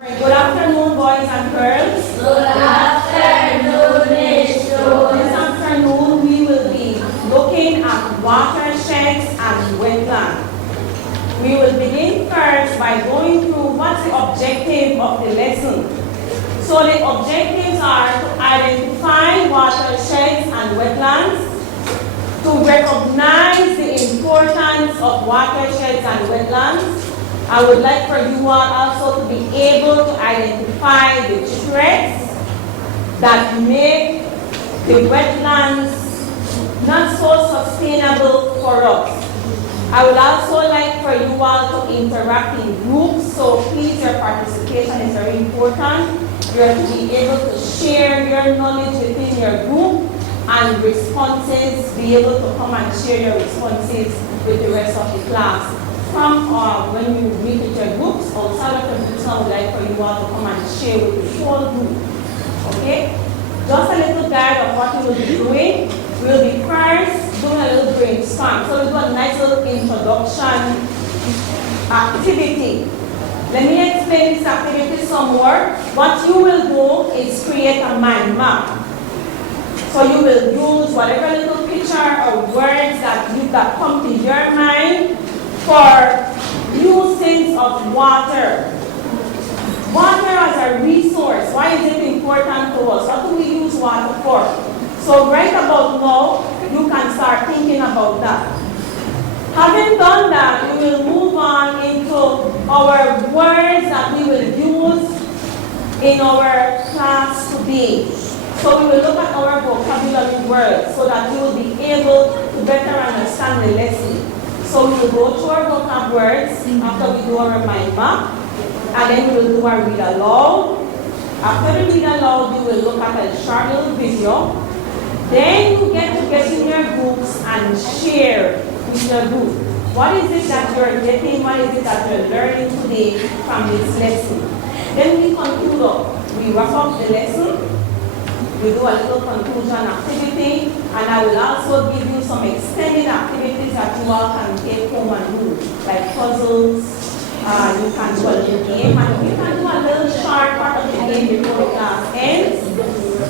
Good afternoon, boys and girls. Good afternoon, Miss This afternoon, we will be looking at watersheds and wetlands. We will begin first by going through what's the objective of the lesson. So the objectives are to identify watersheds and wetlands, to recognize the importance of watersheds and wetlands. I would like for you all also to be able to identify the threats that make the wetlands not so sustainable for us. I would also like for you all to interact in groups, so please, your participation is very important. You have to be able to share your knowledge within your group and responses, be able to come and share your responses with the rest of the class. When you meet with your groups, outside of the groups, I would like for you all to come and share with the whole group. Okay? Just a little guide of what we will be doing. We will be first doing a little brainstorm. So we'll do a nice little introduction activity. Let me explain this activity some more. What you will do is create a mind map. So you will use whatever little picture or words that come to your mind for usage of water. Water as a resource. Why is it important to us? What do we use water for? So right about now, you can start thinking about that. Having done that, we will move on into our words that we will use in our class today. So we will look at our vocabulary words so that we will be able to better understand the lesson. So we will go through our vocab words after we do our mind map, and then we will do our read aloud. After the read aloud, you will look at a short little video. Then you get in your groups and share with your group. What is it that you're getting? What is it that you're learning today from this lesson? Then we conclude up. We wrap up the lesson. We do a little conclusion activity, and I will also give you some extended activities that you all can take home and do, like puzzles. You can do a little game, and you can do a little short part of the game before the class ends.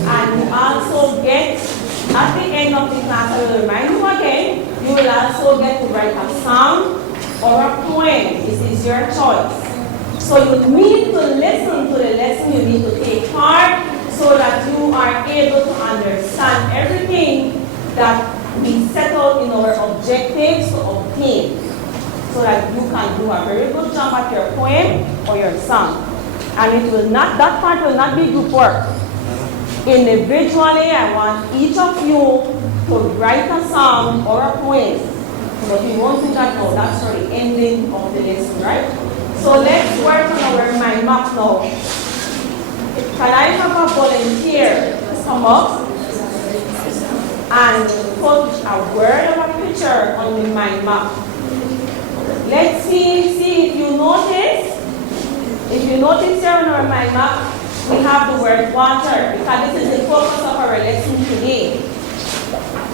And you also get, at the end of the class, I will remind you again, you will also get to write a song or a poem. This is your choice. So you need to listen to the lesson, you need to take part, so that you are able to understand everything that we set out in our objectives to obtain, so that you can do a very good job at your poem or your song. And it will not, that part will not be group work. Individually, I want each of you to write a song or a poem. But we won't do that now, that's for the ending of the lesson, right? So let's work on our mind map now. Can I have a volunteer come up and put a word or a picture on the mind map? Let's see if you notice. If you notice here on our mind map, we have the word water, because this is the focus of our lesson today.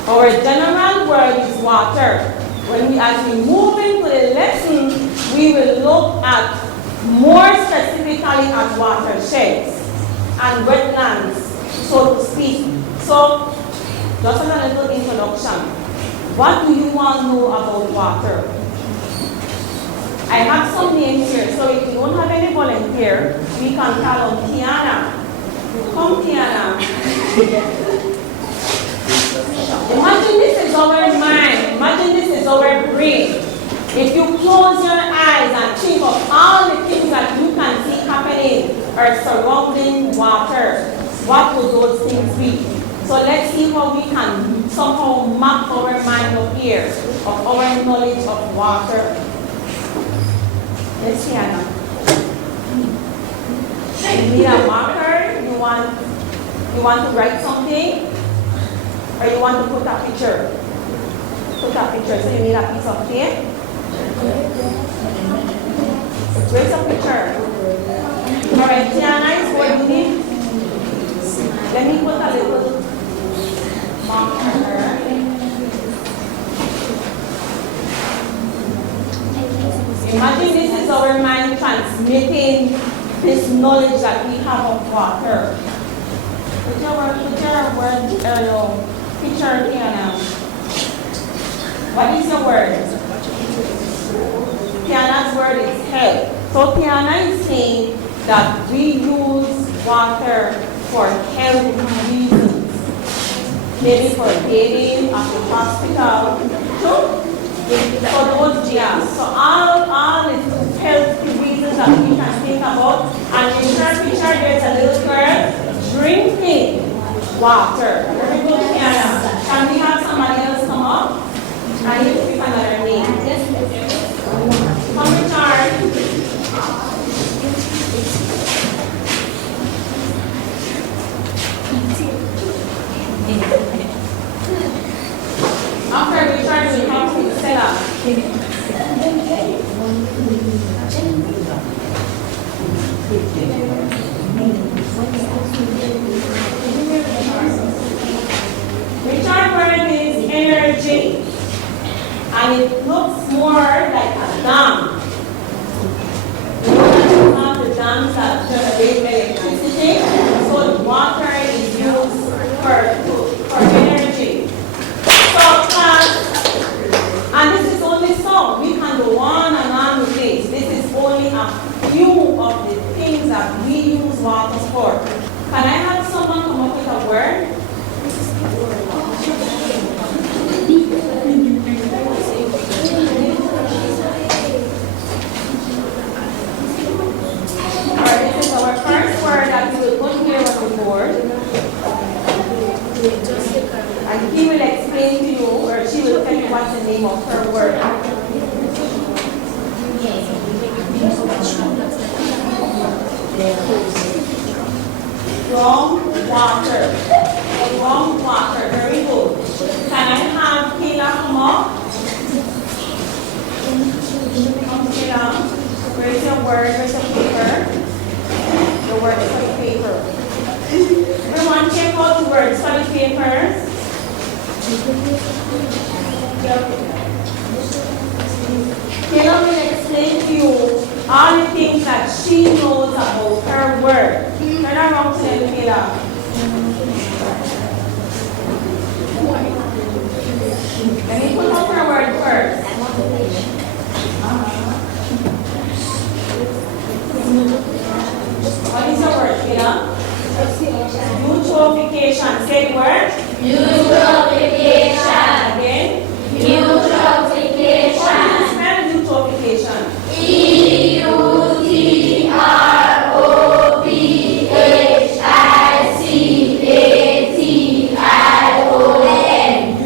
Our general word is water. As we move into the lesson, we will look at more specifically at watersheds and wetlands, so to speak. So, just a little introduction. What do you all know about water? I have some names here, so if you don't have any volunteer, we can call on Tiana. Come, Tiana. Imagine this is our mind. Imagine this is our brain. If you close your eyes and think of all the things that you can see happening or surrounding water, what would those things be? So let's see how we can somehow map our mind up here of our knowledge of water. Let's see, Anna. You need a marker? You want to write something? Or you want to put a picture? Put a picture. So you need a piece of tape? Where's a picture? Alright, Tiana is what you need. Let me put a little marker. Imagine this is our mind transmitting this knowledge that we have of water. Put your word, picture here now. What is your word? Tiana's word is help. So Tiana is saying that we use water for health reasons. Maybe for bathing, at the hospital. So those, yeah. So all is health reasons that we can think about. And in her picture, there's a little girl drinking water. Very good, Tiana. Can we have somebody else come up? I need to pick another name. Come, Richard. After Richard, we come to Stella. Richard word is energy. And it looks more like a dam. You have the dams that generate electricity, so the water is used for energy. So and this is only some. We can go on and on with this. This is only a few of the things that we use water for. Can I have someone come up with a word? This is our first word that we will put here on the board. And he will explain to you, or she will tell you what's the name of her word. Wrong water. Wrong water. Very good. Can I have Kayla come up? Come, Kayla. Where's your word? Where's your paper? The word study paper. Everyone check out the word study papers. Kayla will explain to you all the things that she knows about her word. Turn around to them, Kayla. Let me put up her word first. What is your word, Kayla? Eutrophication. Say the word. Eutrophication. Again. Eutrophication. How do you spell eutrophication? Eutrophication.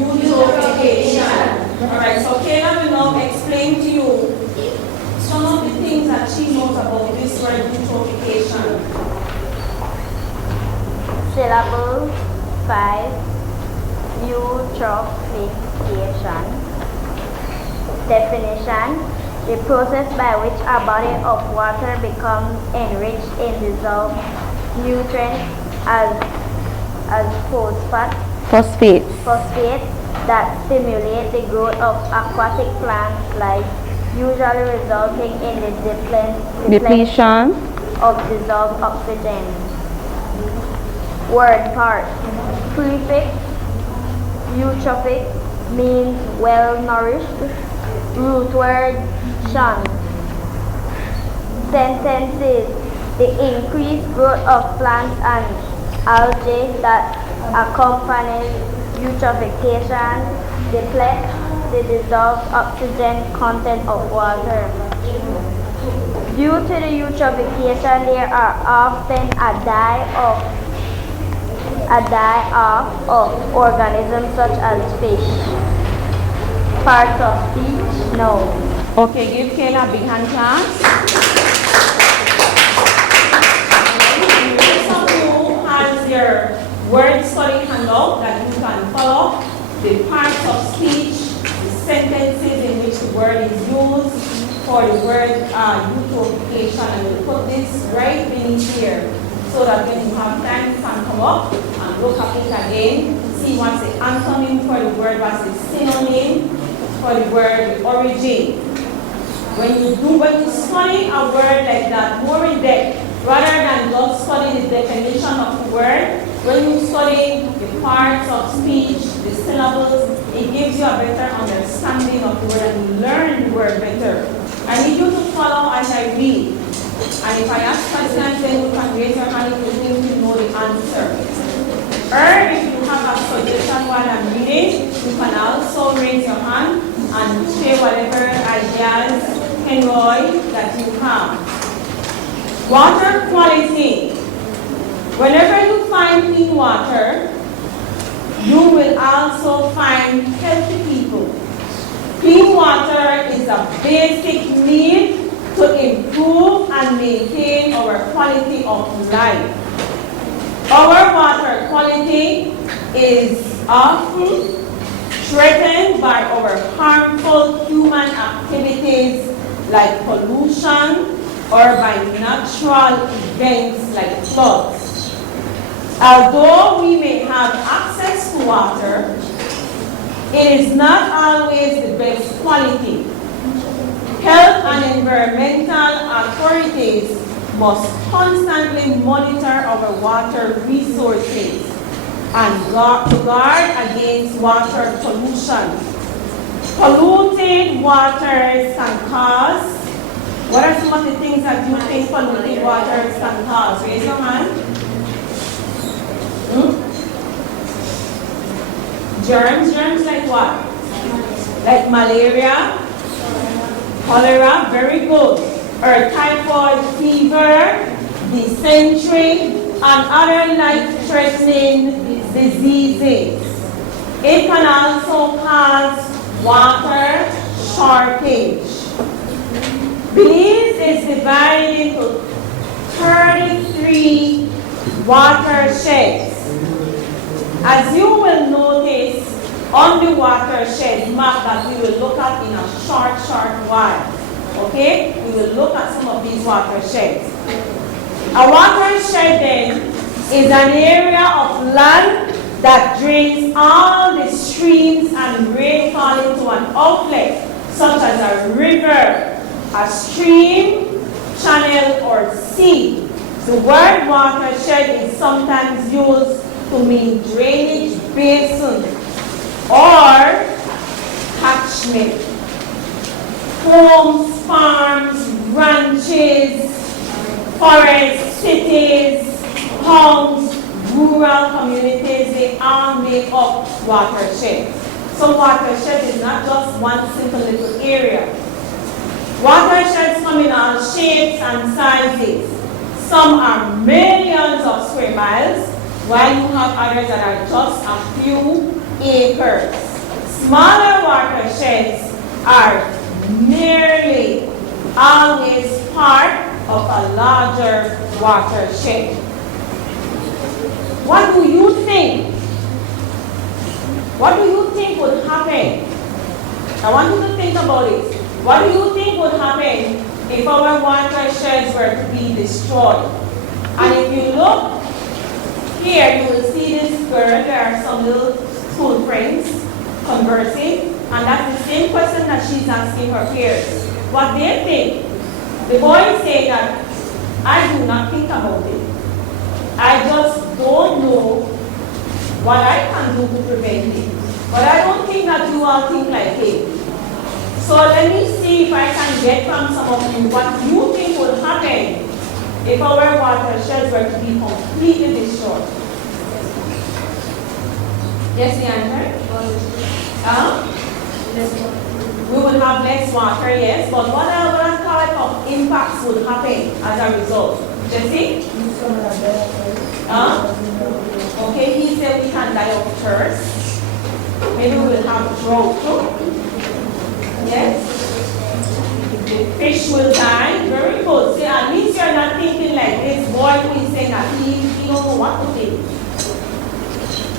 Eutrophication. Alright, so Kayla will now explain to you some of the things that she knows about this word eutrophication. Syllable 5. Eutrophication. Definition: the process by which a body of water becomes enriched in dissolved nutrients as phosphates that stimulate the growth of aquatic plant life, usually resulting in the depletion of dissolved oxygen. Word part. Prefix eutrophic means well nourished. Root word shun. Sentences: the increased growth of plants and algae that accompanies eutrophication depletes the dissolved oxygen content of water. Due to the eutrophication, there are often a die-off of organisms such as fish. Parts of speech? No. Okay, give Kayla a big hand clap. This of you has your word study handout that you can follow. The parts of speech, the sentences in which the word is used for the word eutrophication. And we'll put this right beneath here so that when you have time, you can come up and look at it again, see what's the antonym for the word, what's the synonym for the word, the origin. When you study a word like that more in depth, rather studying the parts of speech, the syllables, it gives you a better understanding of the word and you learn the word better. I need you to follow as I read. And if I ask questions, then you can raise your hand if you think you know the answer. Or if you have a suggestion while I'm reading, you can also raise your hand and share whatever ideas, Kenroy, that you have. Water quality. Whenever you find clean water, you will also find healthy people. Clean water is a basic need to improve and maintain our quality of life. Our water quality is often threatened by our harmful human activities like pollution or by natural events like floods. Although we may have access to water, it is not always the best quality. Health and environmental authorities must constantly monitor our water resources and guard against water pollution. Polluted waters can cause, what are some of the things that you think polluted waters can cause? Raise your hand. Germs like what? Like malaria, cholera, very good. Or typhoid fever, dysentery, and other life-threatening diseases. It can also cause water shortage. Belize is divided into 33 watersheds. As you will notice on the watershed map that we will look at in a short while. Okay? We will look at some of these watersheds. A watershed then is an area of land that drains all the streams and rainfall into an outlet, such as a river, a stream, channel, or sea. The word watershed is sometimes used to mean drainage basin or catchment. Homes, farms, ranches, forests, cities, towns, rural communities, they all make up watersheds. So watershed is not just one simple little area. Watersheds come in all shapes and sizes. Some are millions of square miles, while you have others that are just a few acres. Smaller watersheds are nearly always part of a larger watershed. What do you think? What do you think would happen? I want you to think about it. What do you think would happen if our watersheds were to be destroyed? And if you look here, you will see this girl. There are some little school friends conversing, and that's the same question that she's asking her peers. What they think. The boys say that I do not think about it. I just don't know what I can do to prevent it. But I don't think that you all think like it. So let me see if I can get from some of you what you think would happen if our watersheds were to be completely destroyed. Yes, the answer? We will have less water, yes, but what type of impacts would happen as a result? Jesse? Okay, he said we can die of thirst. Maybe we will have drought too. Yes? The fish will die. Very good. See, at least you're not thinking like this boy who is saying that he don't know what to think.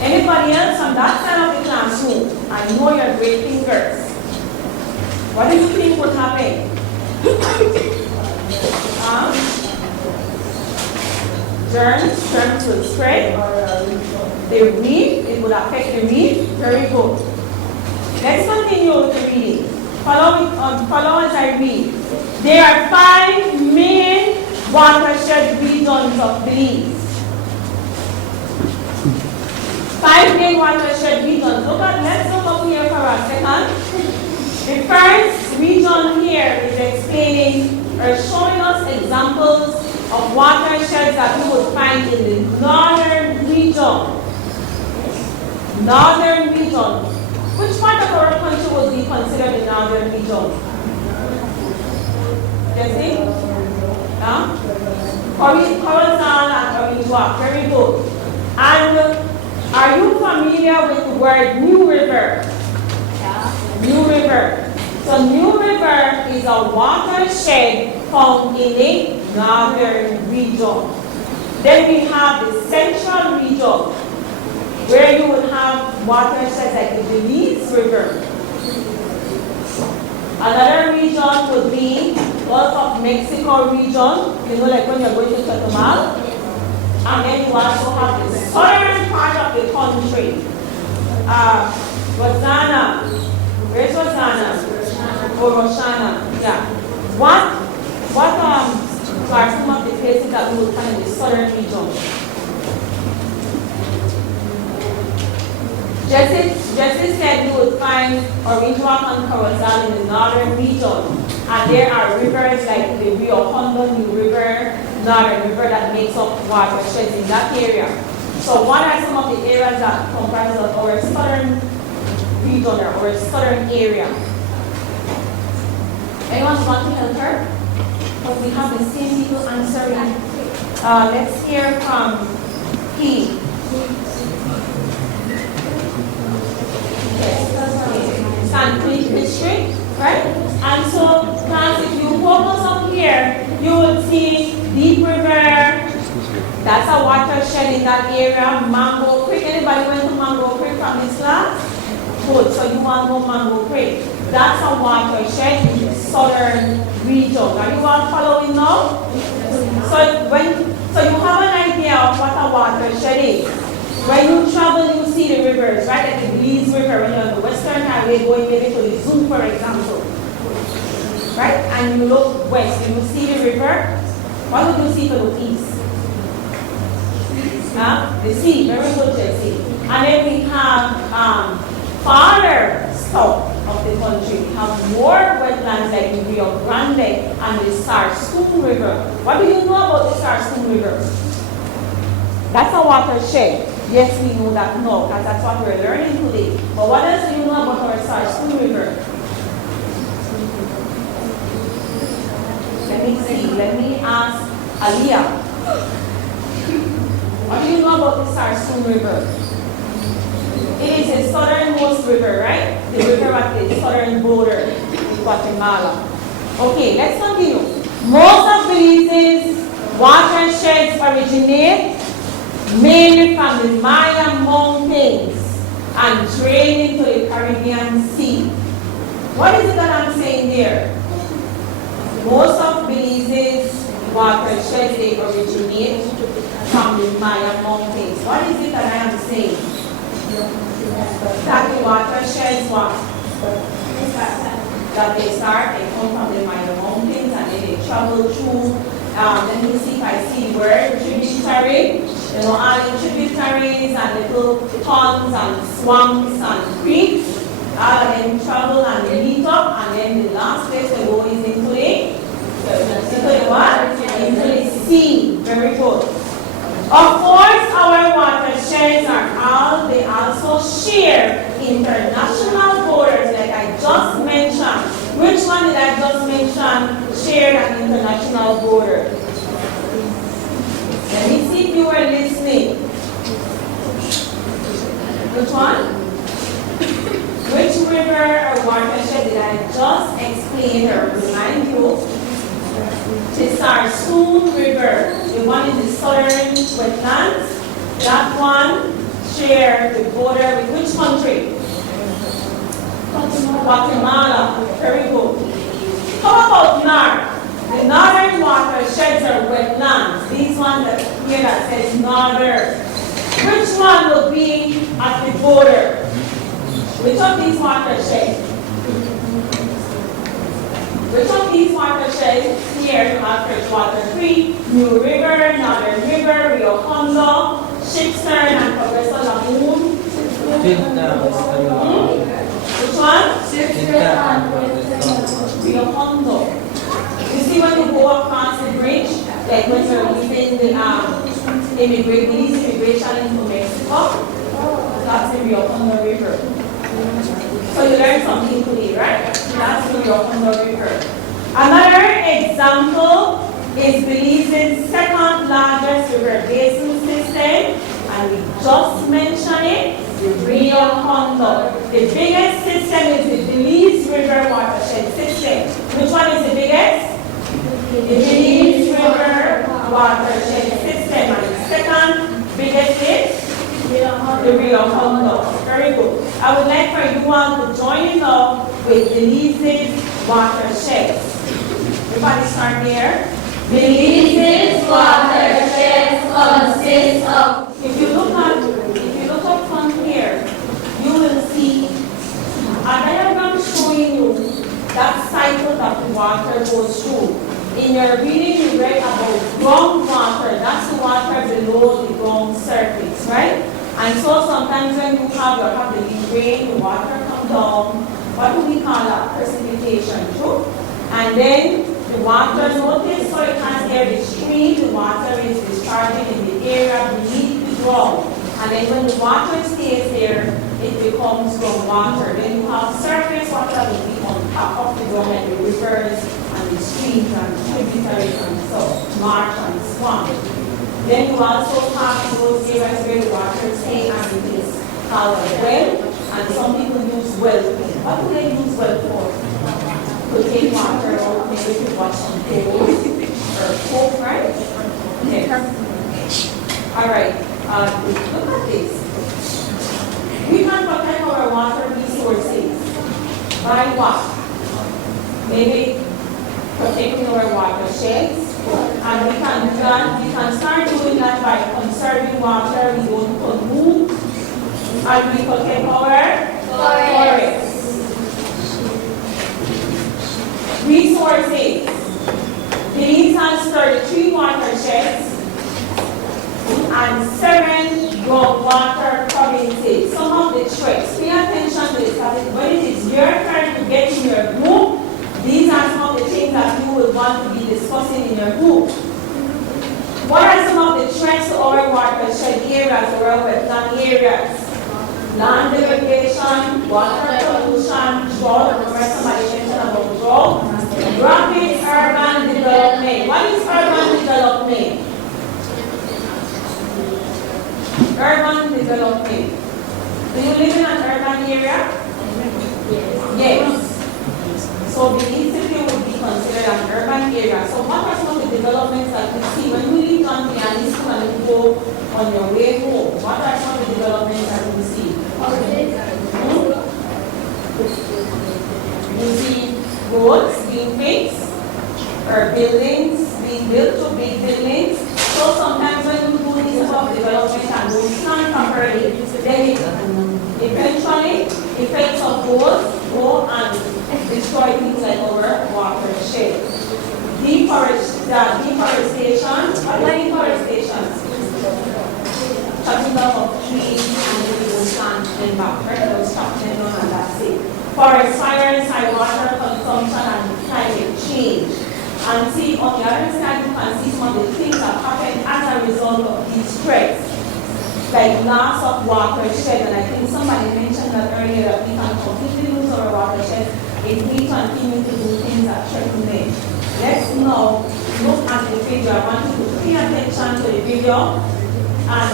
Anybody else on that side of the classroom? I know your great thinkers. What do you think would happen? Germs will spread. The reef, it would affect the reef. Very good. Let's continue with the reading. Follow as I read. There are 5 main watershed regions of Belize. 5 main watershed regions. Let's look up here for a second. The first region here is explaining or showing us examples of watersheds that we would find in the northern region. Northern region. Which part of our country would be considered the northern region? Jesse? Corazon and Orangewa. Very good. And are you familiar with the word New River? Yeah. New River. So New River is a watershed found in the northern region. Then we have the central region, where you would have watersheds like the Belize River. Another region would be Gulf of Mexico region, you know, like when you're going to Chetumal. And then you also have the southern part of the country. Rosanna. Where's Rosanna? Or Roshana. Yeah. What are some of the places that we would find in the southern region? Jesse said you would find Orangewa and Corazon in the northern region. And there are rivers like the Rio Hondo, New River, Northern River that makes up watersheds in that area. So what are some of the areas that comprise of our southern region or our southern area? Anyone want to help her? Because we have the same people answering. Let's hear from P. Sand Creek District, right? And so, class, if you focus up here, you will see Deep River. That's a watershed in that area. Mango Creek. Anybody went to Mango Creek from this class? Good. So you want to go Mango Creek. That's a watershed in the southern region. Are you all following now? So you have an idea of what a watershed is. When you travel, you see the rivers, right? Like the Belize River, when you're on the Western Highway going maybe to the zoo, for example. Right? And you look west, and you see the river. What would you see to the east? The sea, very good, Jesse. And then we have farther south of the country, we have more wetlands like the Rio Grande and the Sarsoon River. What do you know about the Sarsoon River? That's a watershed. Yes, we know that now, because that's what we're learning today. But what else do you know about our Sarsoon River? Let me see. Let me ask Aliyah. What do you know about the Sarsoon River? It is the southernmost river, right? The river at the southern border with Guatemala. Okay, let's continue. Most of Belize's watersheds originate mainly from the Maya Mountains and drain into the Caribbean Sea. What is it that I'm saying there? Most of Belize's watersheds, they originate from the Maya Mountains. What is it that I am saying? That the watersheds that they start, they come from the Maya Mountains and then they travel through. Let me see if I see the word tributary. You know, all the tributaries and little ponds and swamps and creeks. All of them travel and they meet up, and then the last place they go is into the what? Into the sea. Very good. Of course, our watersheds they also share international borders, like I just mentioned. Which one did I just mention shared an international border? Let me see if you were listening. Which one? Which river or watershed did I just explain or remind you? The Sarsoon River, the one in the southern wetlands. That one shares the border with which country? Guatemala. Very good. How about north? The northern watersheds are wetlands. These ones that here that says northern. Which one will be at the border? Which of these watersheds? Which of these watersheds here you have Freshwater Creek, New River, Northern River, Rio Hondo, Shipstern, and Progreso Lagoon? Which one? Rio Hondo. You see when you go across the bridge, like when you're leaving the immigration into Mexico, that's the Rio Hondo River. So you learned something today, right? That's the Rio Hondo River. Another example is Belize's second largest river basin system, and we just mentioned it, the Rio Hondo. The biggest system is the Belize River watershed system. Which one is the biggest? The Belize River watershed system. And the second biggest is the Rio Hondo. Very good. I would like for you all to join in up with Belize's watersheds. Everybody start there. Belize's watershed consists of. If you look up from here, you will see a diagram showing you that cycle that the water goes through. In your reading, you read about groundwater. That's the water below the ground surface, right? And so sometimes when you have your heavy rain, the water comes down. What do we call that? Precipitation, true? And then the water, notice so it has there the stream, the water is discharging in the area beneath the ground. And then when the water stays there, it becomes groundwater. Then you have surface water that will be on top of the ground, like the rivers and the streams and tributaries and so marsh and swamp. Then you also have those areas where the water is staying and it is called a well. And some people use well. What do they use well for? To take water out, maybe to wash some clothes or cook, right? Okay. All right. Look at this. We can protect our water resources by what? Maybe protecting our watersheds, and we can start doing that by conserving water. We don't pollute, and we protect our forests. Resources. Belize has 33 watersheds and 7 groundwater provinces. Some of the tricks. Pay attention to this. When it is your turn to get in your group, these are some of the things that you will want to be discussing in your group. What are some of the threats to our watershed areas or our wetland areas? Land degradation, water pollution, drought. Remember somebody mentioned about drought. Rapid urban development. What is urban development? Urban development. Do you live in an urban area? Yes. So Belize City would be considered an urban area. So what are some of the developments that we see when you leave John Piani School and you go on your way home? What are some of the developments that we see? You see roads being fixed or buildings being built to big buildings. So sometimes when you do this type of development and those stand properly, then eventually effects of those go and destroy things like our watershed. Deforestation, what are deforestation? Cutting down of trees and those plant and back, right? Those chopping down and that's it. Forest fires, high water consumption and climate change. And see, on the other side, you can see some of the things that happen as a result of these threats, like loss of watershed. And I think somebody mentioned that earlier that we can completely lose our watershed if we continue to do things that threaten them. Let's now look at the video. I want you to pay attention to the video, and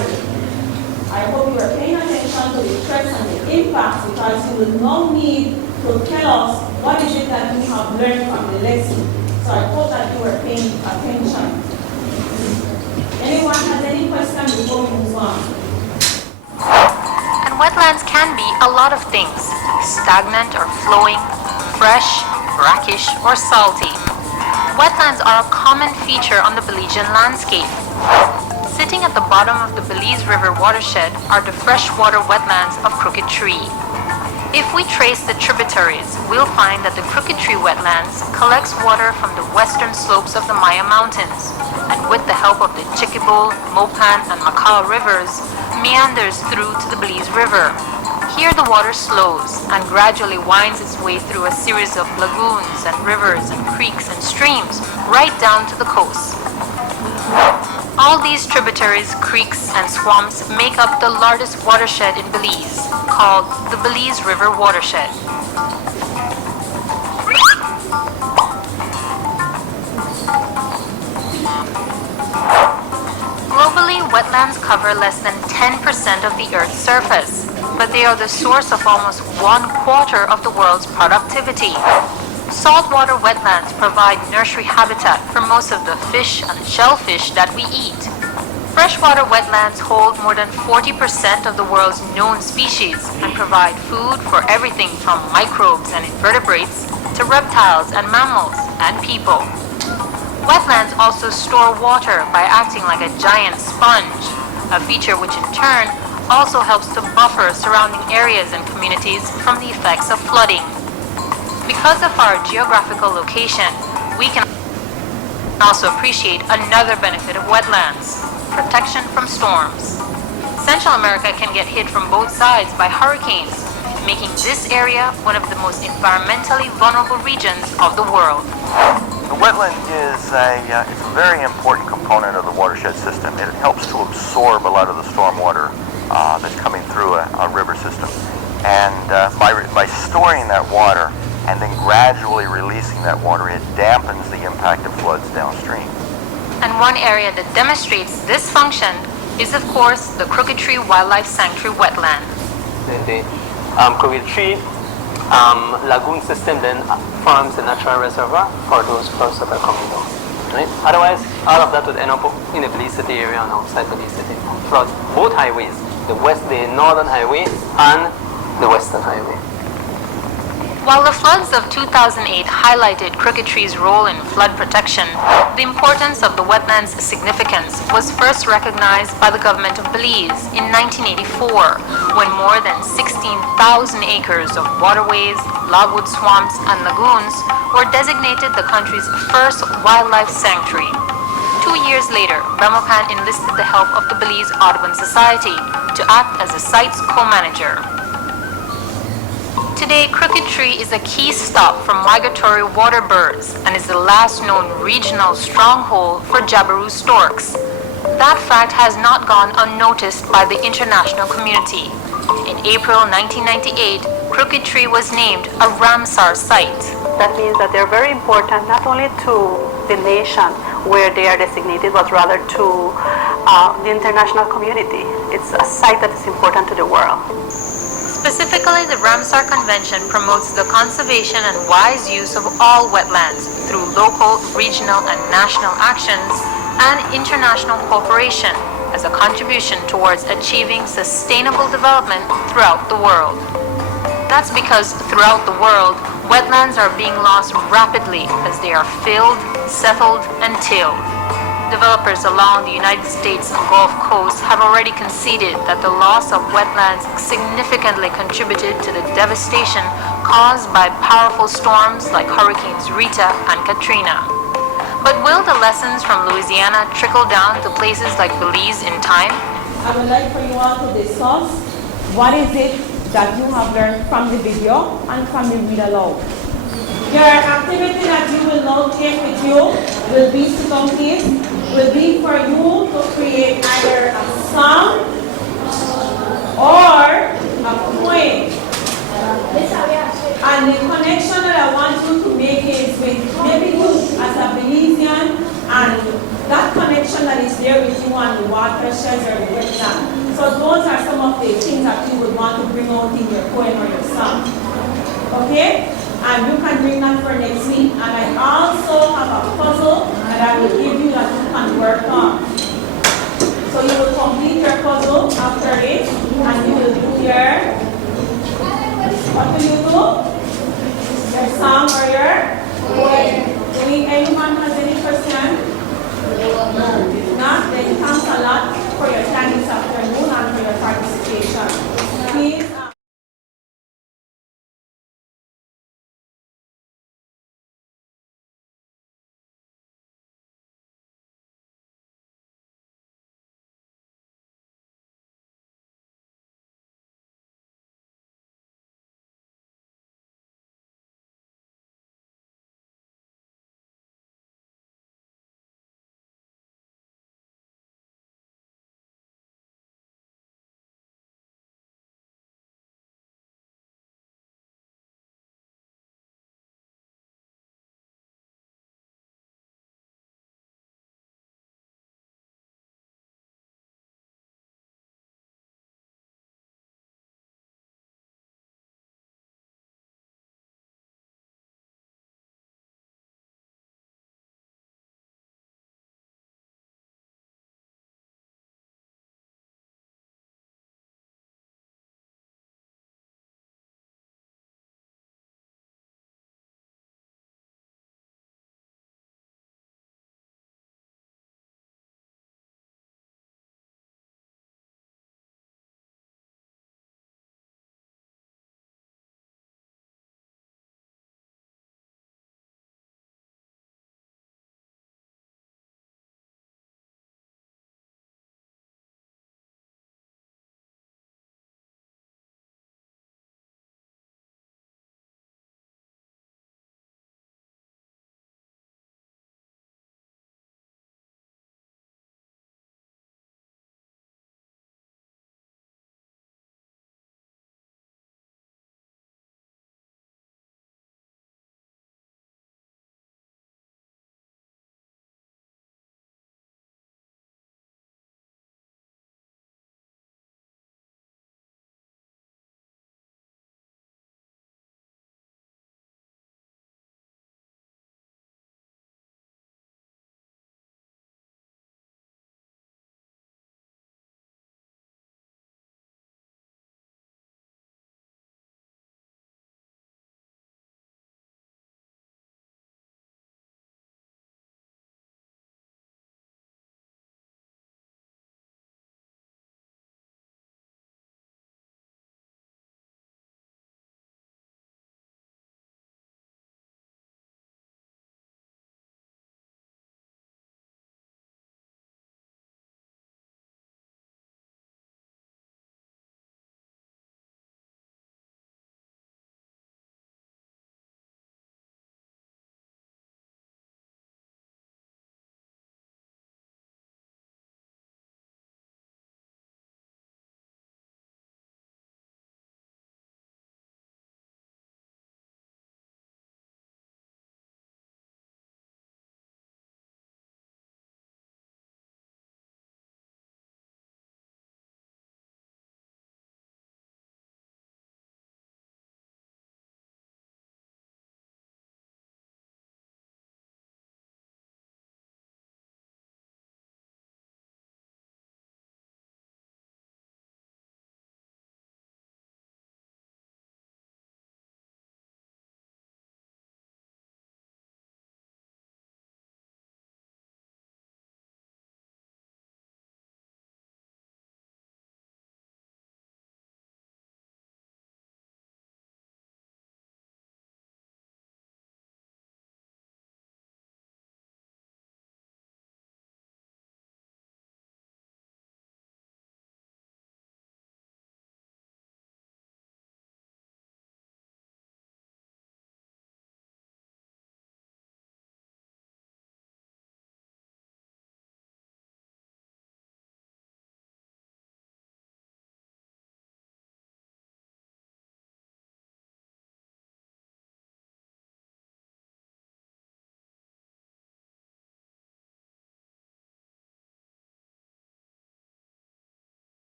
I hope you are paying attention to the threats and the impacts, because you will now need to tell us what is it that you have learned from the lesson. So I hope that you are paying attention. Anyone has any question before we move on? And wetlands can be a lot of things: stagnant or flowing, fresh, brackish, or salty. Wetlands are a common feature on the Belizean landscape. Sitting at the bottom of the Belize River watershed are the freshwater wetlands of Crooked Tree. If we trace the tributaries, we'll find that the Crooked Tree wetlands collects water from the western slopes of the Maya Mountains, and with the help of the Chiquibul, Mopan, and Macao rivers, meanders through to the Belize River. Here the water slows and gradually winds its way through a series of lagoons and rivers and creeks and streams right down to the coast. All these tributaries, creeks, and swamps make up the largest watershed in Belize, called the Belize River Watershed. Globally, wetlands cover less than 10% of the Earth's surface, but they are the source of almost 1/4 of the world's productivity. Saltwater wetlands provide nursery habitat for most of the fish and shellfish that we eat. Freshwater wetlands hold more than 40% of the world's known species and provide food for everything from microbes and invertebrates to reptiles and mammals and people. Wetlands also store water by acting like a giant sponge, a feature which in turn also helps to buffer surrounding areas and communities from the effects of flooding. Because of our geographical location, we can also appreciate another benefit of wetlands: protection from storms. Central America can get hit from both sides by hurricanes, making this area one of the most environmentally vulnerable regions of the world. The wetland is it's a very important component of the watershed system. It helps to absorb a lot of the storm water that's coming through a river system. And by storing that water and then gradually releasing that water, it dampens the impact of floods downstream. And one area that demonstrates this function is, of course, the Crooked Tree Wildlife Sanctuary wetland. The Crooked Tree lagoon system then forms a natural reservoir for those floods that are coming down. Right? Otherwise, all of that would end up in the Belize City area and outside Belize City. Floods both highways, the northern highway and the western highway. While the floods of 2008 highlighted Crooked Tree's role in flood protection, the importance of the wetland's significance was first recognized by the government of Belize in 1984, when more than 16,000 acres of waterways, logwood swamps, and lagoons were designated the country's first wildlife sanctuary. 2 years later, Bemocan enlisted the help of the Belize Audubon Society to act as the site's co-manager. Today, Crooked Tree is a key stop for migratory water birds and is the last known regional stronghold for jabiru storks. That fact has not gone unnoticed by the international community. In April 1998, Crooked Tree was named a Ramsar site. That means that they're very important not only to the nation where they are designated, but rather to the international community. It's a site that is important to the world. Specifically, the Ramsar Convention promotes the conservation and wise use of all wetlands through local, regional, and national actions and international cooperation as a contribution towards achieving sustainable development throughout the world. That's because throughout the world, wetlands are being lost rapidly as they are filled, settled, and tilled. Developers along the United States and Gulf Coast have already conceded that the loss of wetlands significantly contributed to the devastation caused by powerful storms like Hurricanes Rita and Katrina. But will the lessons from Louisiana trickle down to places like Belize in time? I would like for you all to discuss what is it that you have learned from the video and from the read aloud. Your activity that you will now take with you will be to complete, will be for you to create either a song or a poem. And the connection that I want you to make is with maybe you as a Belizean and that connection that is there with you on the watersheds or the wetland. So those are some of the things that you would want to bring out in your poem or your song. Okay? And you can bring that for next week. And I also have a puzzle that I will give you that you can work on. So you will complete your puzzle after this, and you will do your, what will you do? Your song or your poem. Anyone has any question? If not,